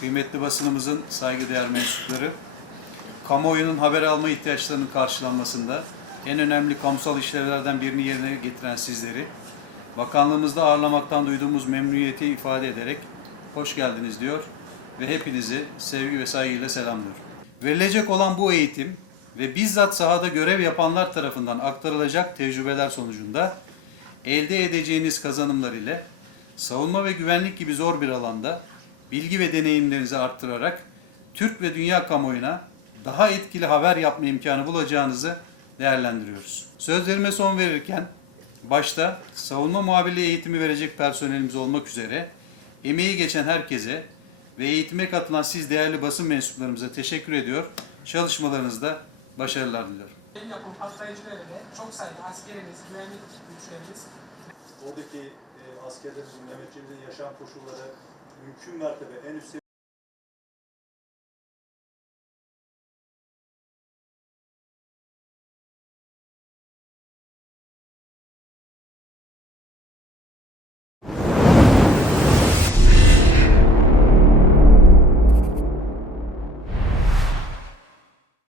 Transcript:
kıymetli basınımızın saygıdeğer mensupları, kamuoyunun haber alma ihtiyaçlarının karşılanmasında en önemli kamusal işlevlerden birini yerine getiren sizleri, bakanlığımızda ağırlamaktan duyduğumuz memnuniyeti ifade ederek hoş geldiniz diyor ve hepinizi sevgi ve saygıyla selamlıyorum. Verilecek olan bu eğitim ve bizzat sahada görev yapanlar tarafından aktarılacak tecrübeler sonucunda elde edeceğiniz kazanımlar ile savunma ve güvenlik gibi zor bir alanda bilgi ve deneyimlerinizi arttırarak Türk ve dünya kamuoyuna daha etkili haber yapma imkanı bulacağınızı değerlendiriyoruz. Sözlerime son verirken başta savunma muhabirliği eğitimi verecek personelimiz olmak üzere emeği geçen herkese ve eğitime katılan siz değerli basın mensuplarımıza teşekkür ediyor. Çalışmalarınızda başarılar diliyorum. El yapım patlayıcılarıyla çok sayıda askerimiz, güvenlik güçlerimiz Oradaki e, askerlerimizin, nöbetçimizin yaşam koşulları mümkün mertebe en üst